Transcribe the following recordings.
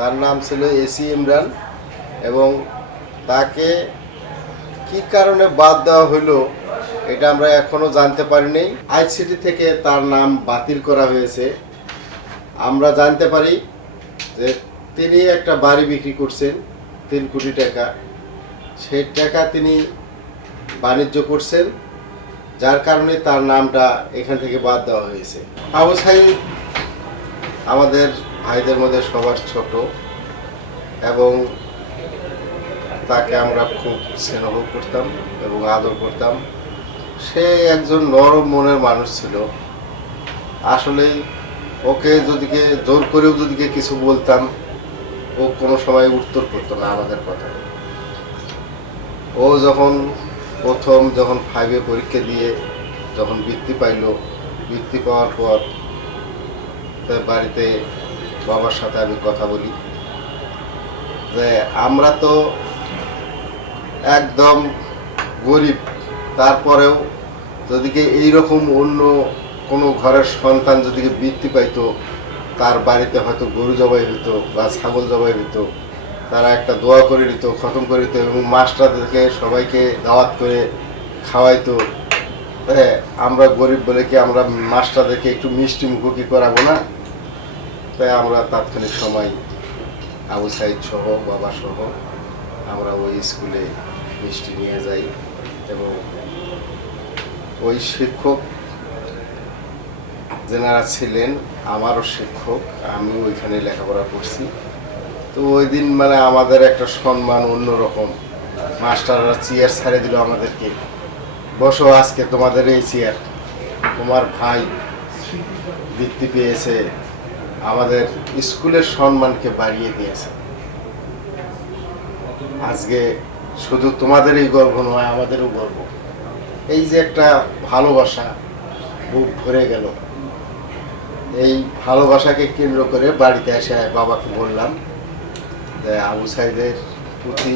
তার নাম ছিল এসি ইমরান এবং তাকে কি কারণে বাদ দেওয়া হলো এটা আমরা এখনো জানতে পারিনি। আইসিটি থেকে তার নাম বাতিল করা হয়েছে। আমরা জানতে পারি যে তিনি একটা বাড়ি বিক্রি করছেন 3 কোটি টাকা, সেই টাকা তিনি বাণিজ্য করছেন, যার কারণে তার নামটা এখান থেকে বাদ দেওয়া হয়েছে। আবু সাঈদ আমাদের ভাইদের মধ্যে সবার ছোট এবং তাকে আমরা খুব স্নেহ করতাম এবং আদর করতাম। সে একজন নরম মনের মানুষ ছিল। আসলেই ওকে যদিকে জোর করেও যদিকে কিছু বলতাম, ও কোনো সময় উত্তর করতো না আমাদের কথা। ও প্রথম 5-এ পরীক্ষা দিয়ে যখন বৃত্তি পাইল, বৃত্তি পাওয়ার পর বাড়িতে বাবার সাথে আমি কথা বলি যে আমরা তো একদম গরিব, তারপরেও যদিকে এইরকম অন্য কোনো ঘরের সন্তান যদিকে বৃত্তি পাইতো, তার বাড়িতে হয়তো গরু জবাই হইতো বা ছাগল জবাই হইতো, তারা একটা দোয়া করে দিত, খতম করে দিত এবং মাস্টারদেরকে সবাইকে দাওয়াত করে খাওয়াইতো। হ্যাঁ, আমরা গরিব বলে কি আমরা মাস্টারদেরকে একটু মিষ্টি মুখোকি করাবো না? তাই আমরা তাৎক্ষণিক সময় আবু সাঈদ সহ বাবা সহ আমরা ওই স্কুলে মিষ্টি নিয়ে যাই এবং ওই শিক্ষক যেনারা ছিলেন আমারও শিক্ষক, আমি ওইখানে লেখাপড়া করছি। তো ওই দিন মানে আমাদের একটা সম্মান অন্যরকম। মাস্টাররা চেয়ার ছাড়ে দিল আমাদেরকে, বসো আজকে তোমাদের এই চেয়ার, তোমার ভাই বৃত্তি পেয়েছে, আমাদের স্কুলের সম্মানকে বাড়িয়ে দিয়েছে। আজকে শুধু তোমাদেরই গর্ব নয়, আমাদেরও গর্ব। এই যে একটা ভালোবাসা বুক ভরে গেল, এই ভালোবাসাকে কেন্দ্র করে বাড়িতে এসে বাবাকে বললাম যে আবু সাঈদের প্রতি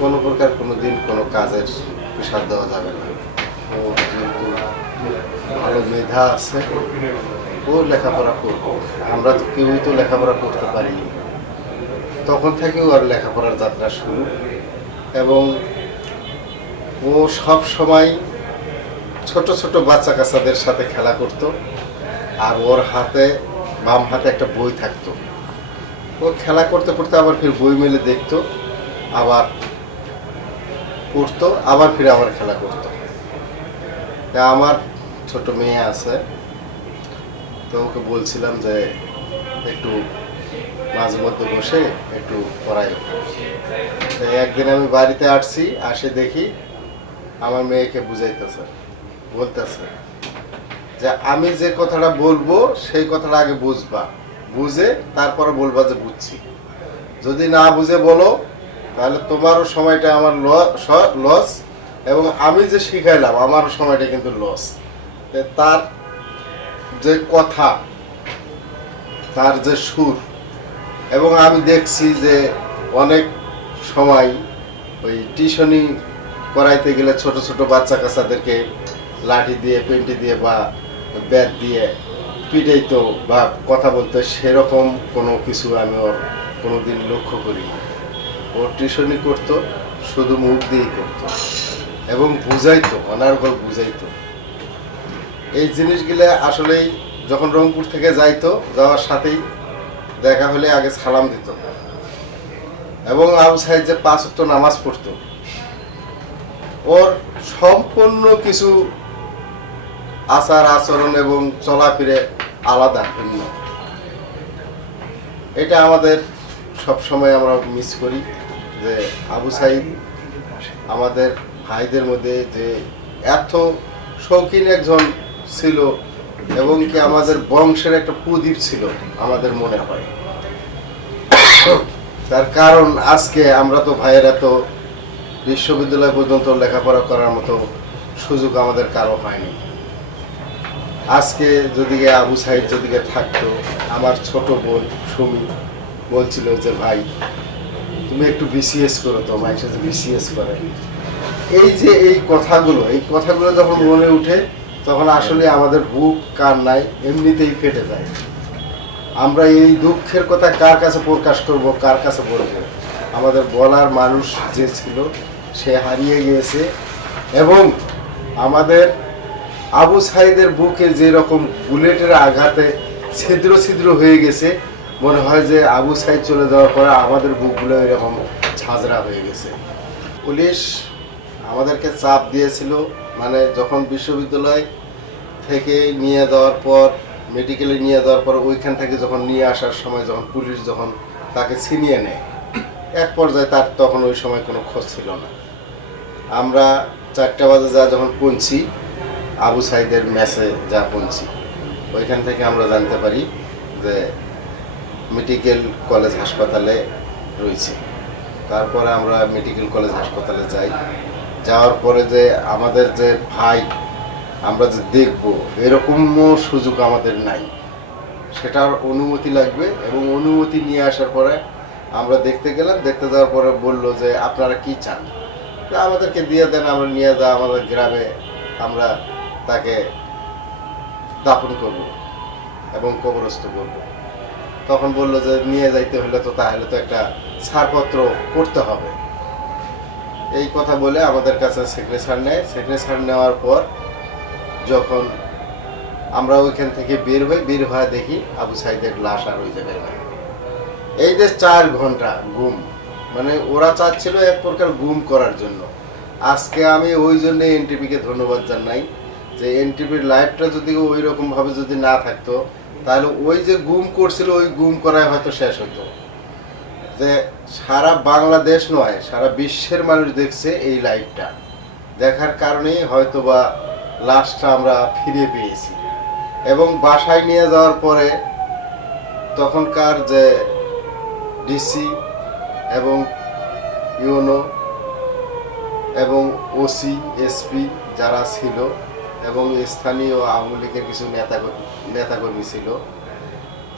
কোনো প্রকার কোনো দিন কোনো কাজের প্রেশার দেওয়া যাবে না। ও যেহেতু ভালো মেধা আছে, ও লেখাপড়া করবো, আমরা তো কেউই তো লেখাপড়া করতে পারিনি। তখন থেকেও আর লেখাপড়ার যাত্রা শুরু এবং ও সব সময় ছোট ছোট বাচ্চা কাচ্চাদের সাথে খেলা করত। আর ওর বাম হাতে একটা বই থাকতো, ও খেলা করতে করতে আবার ফির বই মেলে দেখতো, আবার পড়তো, আবার ফিরে আবার খেলা করতো। তা আমার ছোট মেয়ে আছে, তো ওকে বলছিলাম যে একটু মাঝে মধ্যে বসে একটু পড়াই। একদিন আমি বাড়িতে আসে দেখি আমার মেয়েকে বলতেছে যে আমি যে কথাটা বলবো সেই কথাটা আগে বুঝবা, বুঝে তারপরে বলবা যে বুঝছি। যদি না বুঝে বলো তাহলে তোমারও সময়টা আমার লস এবং আমি যে শিখাইলাম আমারও সময়টা কিন্তু লস। তার যে কথা, তার যে সুর, এবং আমি দেখছি যে অনেক সময় ওই টিউশনি করাইতে গেলে ছোট ছোট বাচ্চা কাচ্চাদেরকে লাঠি দিয়ে, পেন্টি দিয়ে বা ব্যাট দিয়ে পিটাইতো বা কথা বলতো, সেরকম কোনো কিছু আমি ওর কোনোদিন লক্ষ্য করিনি। ও টিউশনি করতো, শুধু মুখ দিয়েই করতো এবং বুঝাইতো, অনার্গল বুঝাইতো। এই জিনিসগুলো আসলেই যখন রংপুর থেকে যাইতো, যাওয়ার সাথেই দেখা হলে আগে সালাম দিত এবং আবু সাঈদ যে 5 ওয়াক্ত নামাজ পড়তো, ওর সম্পূর্ণ কিছু আচার আচরণ এবং চলাফিরে আলাদা, ভিন্ন। এটা আমাদের সবসময় আমরা মিস করি যে আবু সাঈদ আমাদের ভাইদের মধ্যে যে এত শৌখিন একজন ছিল এবং কি আমাদের বংশের একটা প্রদীপ ছিল আমাদের মনে হয়। তার কারণ আজকে আমরা তো ভাইয়েরা তো বিশ্ববিদ্যালয় পর্যন্ত লেখাপড়া করার মতো সুযোগ আমাদের কারো হয়নি। আজকে যদি আবু সাঈদ যদি থাকতো, আমার ছোট বোন সুমি বলছিল যে ভাই তুমি একটু বিসিএস করো, তো মায়ের সাথে বিসিএস করে। এই কথাগুলো যখন মনে উঠে তখন আসলে আমাদের বুক কান নাই এমনিতেই ফেটে যায়। আমরা এই দুঃখের কথা কার কাছে প্রকাশ করব, কার কাছে বলবো? আমাদের বলার মানুষ যে ছিল সে হারিয়ে গিয়েছে। এবং আমাদের আবু সাইদের বুকে যেরকম বুলেটের আঘাতে ছিদ্র ছিদ্র হয়ে গেছে, মনে হয় যে আবু সাইদ চলে যাওয়ার পরে আমাদের বুকগুলো এরকম ঝাঁঝরা হয়ে গেছে। পুলিশ আমাদেরকে চাপ দিয়েছিল, মানে যখন বিশ্ববিদ্যালয় থেকে নিয়ে যাওয়ার পর, মেডিকেলে নিয়ে যাওয়ার পর, ওইখান থেকে যখন নিয়ে আসার সময় যখন পুলিশ যখন তাকে ছিনিয়ে নেয়, এক পর্যায়ে তার তখন ওই সময় কোনো খোঁজ ছিল না। আমরা 4টা বাজে যখন পৌঁছি, আবু সাইদের মেসে পৌঁছি, ওইখান থেকে আমরা জানতে পারি যে মেডিকেল কলেজ হাসপাতালে রয়েছে। তারপরে আমরা মেডিকেল কলেজ হাসপাতালে যাই। যাওয়ার পরে যে আমাদের যে ভাই আমরা যে দেখব এরকমও সুযোগ আমাদের নাই, সেটার অনুমতি লাগবে। এবং অনুমতি নিয়ে আসার পরে আমরা দেখতে গেলাম। দেখতে যাওয়ার পরে বলল যে আপনারা কি চান, আমাদেরকে দিয়ে দেন, আমরা নিয়ে যা আমাদের গ্রামে আমরা তাকে দাফন করব এবং কবরস্থ করব। তখন বলল যে নিয়ে যাইতে হলে তো তাহলে তো একটা ছাড়পত্র করতে হবে। এই কথা বলে আমাদের কাছে সিগনেচার নেয়। সিগনেচার নেওয়ার পর যখন আমরা ওইখান থেকে বের হয়ে দেখি আবু সাইদের লাশ আর ওই জায়গায় নাই। এই যে 4 ঘন্টা গুম, মানে ওরা চাচ্ছিল এক প্রকার গুম করার জন্য। আজকে আমি ওই জন্য এনটিপিকে ধন্যবাদ জানাই যে এনটিপির লাইফটা যদি ওই রকমভাবে যদি না থাকতো, তাহলে ওই যে গুম করছিল ওই গুম করায় হয়তো শেষ হতো। যে সারা বাংলাদেশ নয়, সারা বিশ্বের মানুষ দেখছে এই লাইভটা, দেখার কারণেই হয়তো বা লাশটা আমরা ফিরে পেয়েছি। এবং বাসায় নিয়ে যাওয়ার পরে তখনকার যে ডিসি এবং ইউনো এবং ওসি এসপি যারা ছিল এবং স্থানীয় আওয়ামী লীগের কিছু নেতাকর্মী ছিল,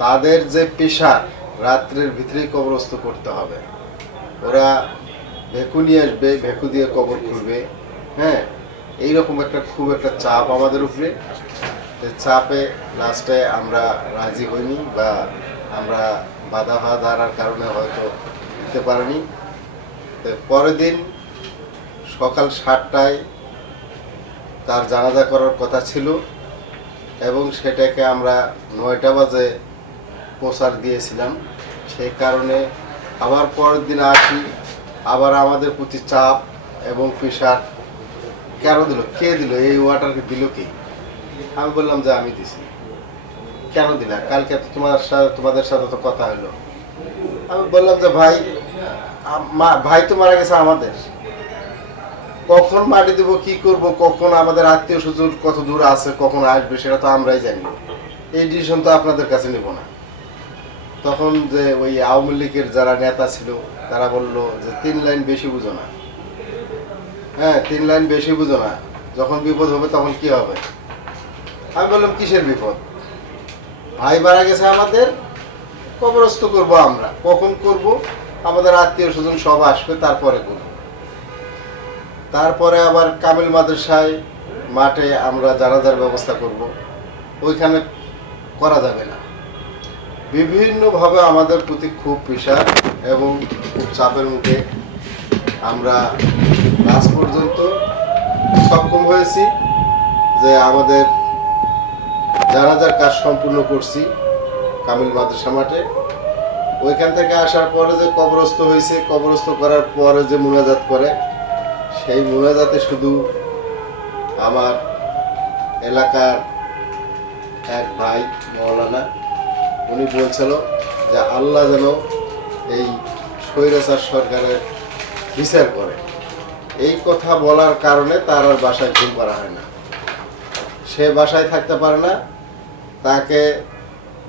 তাদের যে পেশার রাত্রের ভিতরেই কবরস্থ করতে হবে। ওরা ভেকু নিয়ে আসবে, ভেকু দিয়ে কবর খুলবে। হ্যাঁ, এইরকম খুব একটা চাপ আমাদের উপরে। চাপে লাস্টে আমরা রাজি হইনি, বা আমরা বাধা ধরার কারণে হয়তো দিতে পারিনি। পরের দিন সকাল 7টায় তার জানাজা করার কথা ছিল এবং সেটাকে আমরা 9টা বাজে প্রচার দিয়েছিলাম। সেই কারণে আবার পরের দিন আসি, আবার আমাদের প্রতি চাপ এবং প্রেশার। কেন দিল, কে দিল, এই ওয়াটারকে দিল কে? আমি বললাম যে আমি দিছি। কেন দিলা? কালকে তো তোমাদের সাথে তো কথা হলো। আমি বললাম যে ভাই তো মারা গেছে আমাদের, কখন মাটি দেবো, কি করব, কখন আমাদের আত্মীয় স্বজন কত দূর আছে, কখন আসবে, সেটা তো আমরাই জানি। এই ডিসিশন তো আপনাদের কাছে নেব না। তখন যে ওই আওয়ামী লীগের যারা নেতা ছিল তারা বলল যে 3 লাইন বেশি বুঝো না। হ্যাঁ, 3 লাইন বেশি বুঝো না, যখন বিপদ হবে তখন কি হবে? আমি বললাম কিসের বিপদ? ভাই মারা গেছে আমাদের, কবরস্থ করব আমরা, কখন করব, আমাদের আত্মীয় স্বজন সব আসবে তারপরে করব। তারপরে আবার কামিল মাদ্রাসায় মাঠে আমরা জানাজার ব্যবস্থা করব, ওইখানে করা যাবে না। বিভিন্নভাবে আমাদের প্রতি খুব প্রেশার এবং খুব চাপের মুখে আমরা লাস্ট পর্যন্ত সক্ষম হয়েছি যে আমাদের জানাজার কাজ সম্পূর্ণ করছি কামিল মাদ্রাসা মাঠে। ওইখান থেকে আসার পরে যে কবরস্থ হয়েছে, কবরস্থ করার পরে যে মুনাজাত করে, সেই মুনাজাতে শুধু আমার এলাকার এক ভাই মৌলানা, উনি বলছিল যে আল্লাহ যেন এই স্বৈরাচার সরকারের বিচার করে। এই কথা বলার কারণে তার আর বাসায় ঘুম পাড়া হয় না, সে বাসায় থাকতে পারে না। তাকে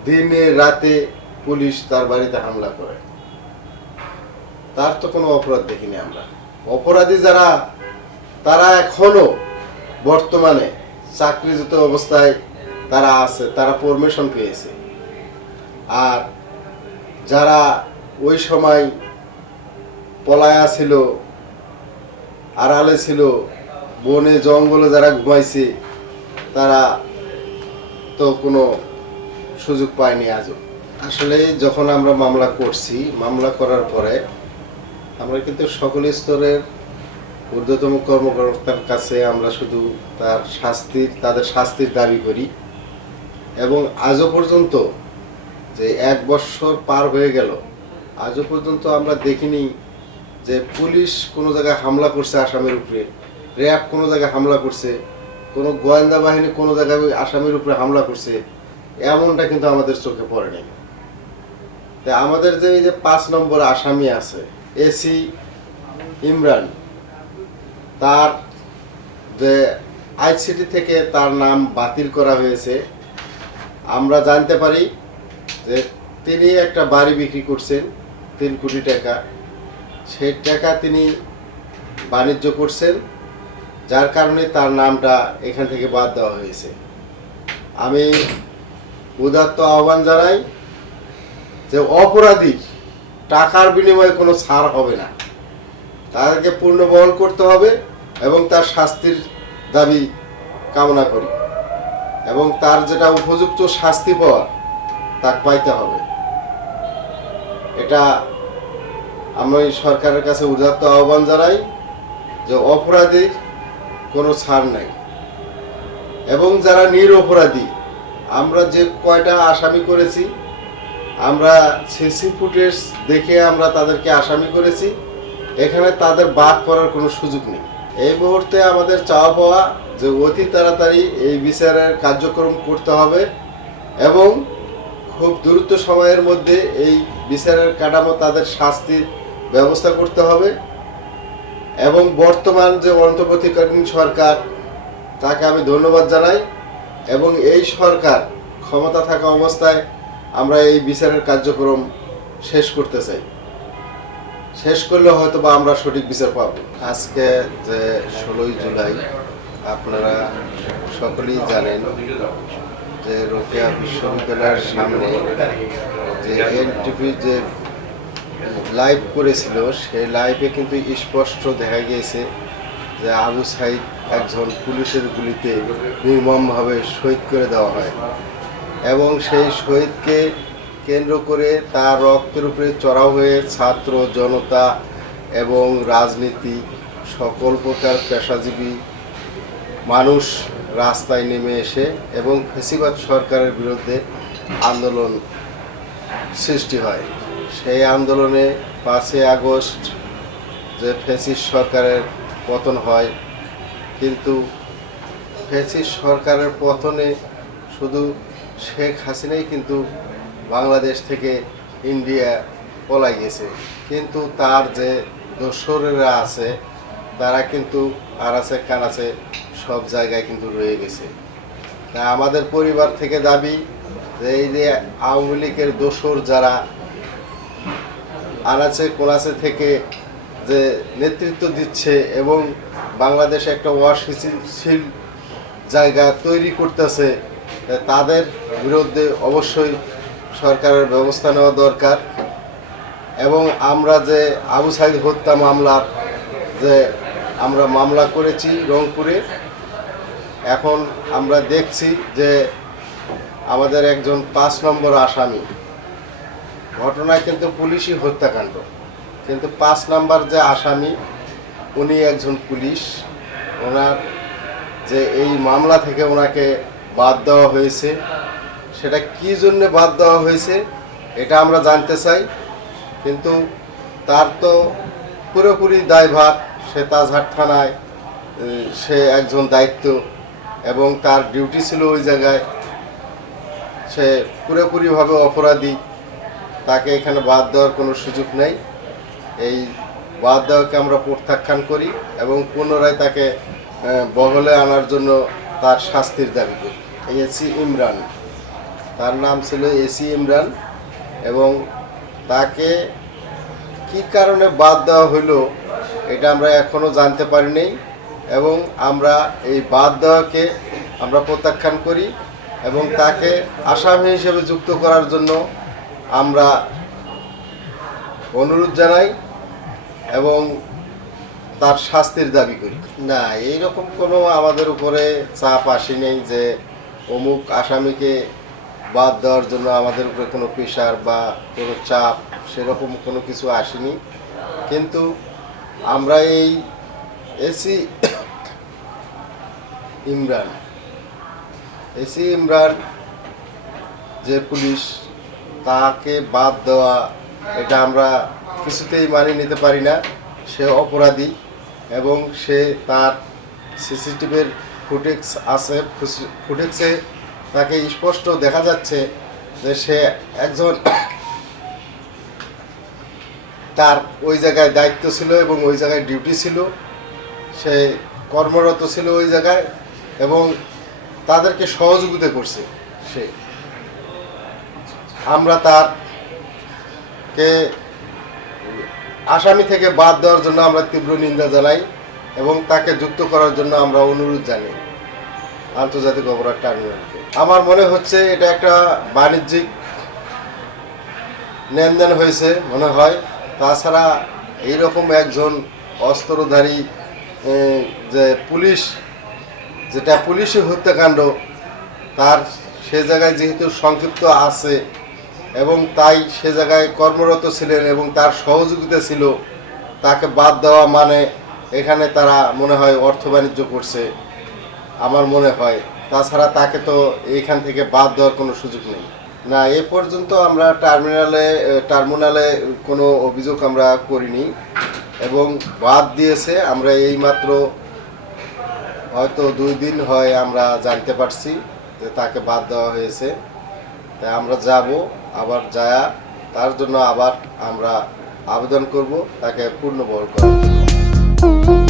দিনে রাতে পুলিশ তার বাড়িতে হামলা করে। তার তো কোনো অপরাধ দেখিনি আমরা। অপরাধী যারা, তারা এখনো বর্তমানে চাকরিচ্যুত অবস্থায় তারা আছে, তারা পারমিশন পেয়েছে। আর যারা ওই সময় পলায়া ছিল, আড়ালে ছিল, বনে জঙ্গলে যারা ঘুমাইছে, তারা তো কোনো সুযোগ পায়নি আজও। আসলে যখন আমরা মামলা করছি, মামলা করার পরে আমরা কিন্তু সকল স্তরের ঊর্ধ্বতম কর্মকর্তার কাছে আমরা শুধু তাদের শাস্তির দাবি করি। এবং আজও পর্যন্ত যে 1 বছর পার হয়ে গেল, আজও পর্যন্ত আমরা দেখিনি যে পুলিশ কোনো জায়গায় হামলা করছে আসামির উপরে, র্যাব কোনো জায়গায় হামলা করছে, কোনো গোয়েন্দা বাহিনী কোনো জায়গায় ওই আসামির উপরে হামলা করছে, এমনটা কিন্তু আমাদের চোখে পড়ে নাই। তাই আমাদের যে এই যে 5 নম্বর আসামি আছে এসি ইমরান, তার যে আইসিটি থেকে তার নাম বাতিল করা হয়েছে। আমরা জানতে পারি যে তিনি একটা বাড়ি বিক্রি করছেন 3 কোটি টাকা, সেই টাকা তিনি বাণিজ্য করছেন, যার কারণে তার নামটা এখান থেকে বাদ দেওয়া হয়েছে। আমি উদাত্ত আহ্বান জানাই যে অপরাধী টাকার বিনিময়ে কোনো ছাড় হবে না, তাদেরকে পূর্ণবহল করতে হবে এবং তার শাস্তির দাবি কামনা করি এবং তার যেটা উপযুক্ত শাস্তি পাওয়ার তা পাইতে হবে। এটা আমি সরকারের কাছে উদাত্ত আহ্বান জানাই যে অপরাধীর কোনো ছাড় নাই এবং যারা নিরপরাধী, আমরা যে কয়টা আসামি করেছি, আমরা সিসি ফুটেজ দেখে আমরা তাদেরকে আসামি করেছি, এখানে তাদের বাদ করার কোনো সুযোগ নেই। এই মুহূর্তে আমাদের চাওয়া পাওয়া যে অতি তাড়াতাড়ি এই বিচারের কার্যক্রম করতে হবে এবং খুব দ্রুত সময়ের মধ্যে এই বিচারের কাঠামো তাদের শাস্তির ব্যবস্থা করতে হবে এবং বর্তমান যে অন্তর্বর্তীকালীন সরকার, তাকে আমি ধন্যবাদ জানাই এবং এই সরকার ক্ষমতা থাকা অবস্থায় আমরা এই বিচারের কার্যক্রম শেষ করতে চাই। শেষ করলে হয়তো বা আমরা সঠিক বিচার পাব। আজকে যে 16ই জুলাই, আপনারা সকলেই জানেন যে রোকেয়া বিশ্ববিদ্যালয়ের সামনে যে এনটিভি যে লাইভ করেছিল, সেই লাইভে কিন্তু স্পষ্ট দেখা গিয়েছে যে আবু সাইদ একজন পুলিশের গুলিতে নির্মমভাবে শহীদ করে দেওয়া হয় এবং সেই শহীদকে কেন্দ্র করে তার রক্তের উপরে চড়াও হয়ে ছাত্র জনতা এবং রাজনীতি সকল প্রকার পেশাজীবী মানুষ রাস্তায় নেমে এসে এবং ফ্যাসিবাদ সরকারের বিরুদ্ধে আন্দোলন সৃষ্টি হয়। সেই আন্দোলনে 5ই আগস্ট যে ফ্যাসিস্ট সরকারের পতন হয়, কিন্তু ফ্যাসিস্ট সরকারের পতনে শুধু শেখ হাসিনাই কিন্তু বাংলাদেশ থেকে ইন্ডিয়া পলাই গেছে, কিন্তু তার যে দোসরেরা আছে তারা কিন্তু আনাচে কানাচে সব জায়গায় কিন্তু রয়ে গেছে। তা আমাদের পরিবার থেকে দাবি যে এই যে আওয়ামী লীগের দোসর যারা আনাচে কোনাচে থেকে যে নেতৃত্ব দিচ্ছে এবং বাংলাদেশে একটা অস্থিতিশীল জায়গা তৈরি করতেছে, তাদের বিরুদ্ধে অবশ্যই সরকারের ব্যবস্থা নেওয়া দরকার। এবং আমরা যে আবু সাইদ হত্যা মামলার যে আমরা মামলা করেছি রংপুরে, এখন আমরা দেখছি যে আমাদের একজন 5 নম্বর আসামি, ঘটনা কিন্তু পুলিশই হত্যাকাণ্ড, কিন্তু 5 নম্বর যে আসামি উনি একজন পুলিশ। ওনার যে এই মামলা থেকে ওনাকে বাদ দেওয়া হয়েছে, সেটা কী জন্যে বাদ দেওয়া হয়েছে এটা আমরা জানতে চাই। কিন্তু তার তো পুরোপুরি দায়ভার, সে তাজহাট থানায় সে একজন দায়িত্ব এবং তার ডিউটি ছিল ওই জায়গায়, সে পুরোপুরিভাবে অপরাধী, তাকে এখানে বাদ দেওয়ার কোনো সুযোগ নেই। এই বাদ দেওয়াকে আমরা প্রত্যাখ্যান করি এবং পুনরায় তাকে বহলে আনার জন্য তার শাস্তির দাবি করি। এসি ইমরান, তার নাম ছিল এসি ইমরান এবং তাকে কি কারণে বাদ দেওয়া হলো এটা আমরা এখনও জানতে পারিনি এবং আমরা এই বাদ দেওয়াকে আমরা প্রত্যাখ্যান করি এবং তাকে আসামি হিসেবে যুক্ত করার জন্য আমরা অনুরোধ জানাই এবং তার শাস্তির দাবি করি। না, এইরকম কোনো আমাদের উপরে চাপ আসেনি যে অমুক আসামিকে বাদ দেওয়ার জন্য আমাদের উপরে কোনো প্রেশার বা কোনো চাপ সেরকম কোনো কিছু আসেনি। কিন্তু আমরা এই এসি ইমরান যে পুলিশ, তাকে বাদ দেওয়া এটা আমরা কিছুতেই মানিয়ে নিতে পারি না। সে অপরাধী এবং সে তার সিসিটিভির ফুটেজ আছে, ফুটেজে তাকে স্পষ্ট দেখা যাচ্ছে যে সে একজন তার ওই জায়গায় দায়িত্ব ছিল এবং ওই জায়গায় ডিউটি ছিল, সে কর্মরত ছিল ওই জায়গায় এবং তাদেরকে সহযোগিতা করছে সে। আমরা তারকে আসামি থেকে বাদ দেওয়ার জন্য আমরা তীব্র নিন্দা জানাই এবং তাকে যুক্ত করার জন্য আমরা অনুরোধ জানাই আন্তর্জাতিক অপরাধ ট্রাইব্যুনালকে। আমার মনে হচ্ছে এটা একটা বাণিজ্যিক লেনদেন হয়েছে মনে হয়। তাছাড়া এইরকম একজন অস্ত্রধারী যে পুলিশ, যেটা পুলিশি হত্যাকাণ্ড, তার সে জায়গায় যেহেতু সংক্ষিপ্ত আছে এবং তাই সে জায়গায় কর্মরত ছিলেন এবং তার সহযোগিতা ছিল, তাকে বাদ দেওয়া মানে এখানে তারা মনে হয় অর্থ বাণিজ্য করছে আমার মনে হয়। তাছাড়া তাকে তো এইখান থেকে বাদ দেওয়ার কোনো সুযোগ নেই। না, এ পর্যন্ত আমরা টার্মিনালে কোনো অভিযোগ আমরা করিনি এবং বাদ দিয়েছে আমরা এইমাত্র হয়তো 2 দিন হয় আমরা জানতে পারছি যে তাকে বাদ দেওয়া হয়েছে। তাই আমরা যাব, আবার যায়া তার জন্য আবার আমরা আবেদন করব তাকে পুনর্বহাল করার জন্য।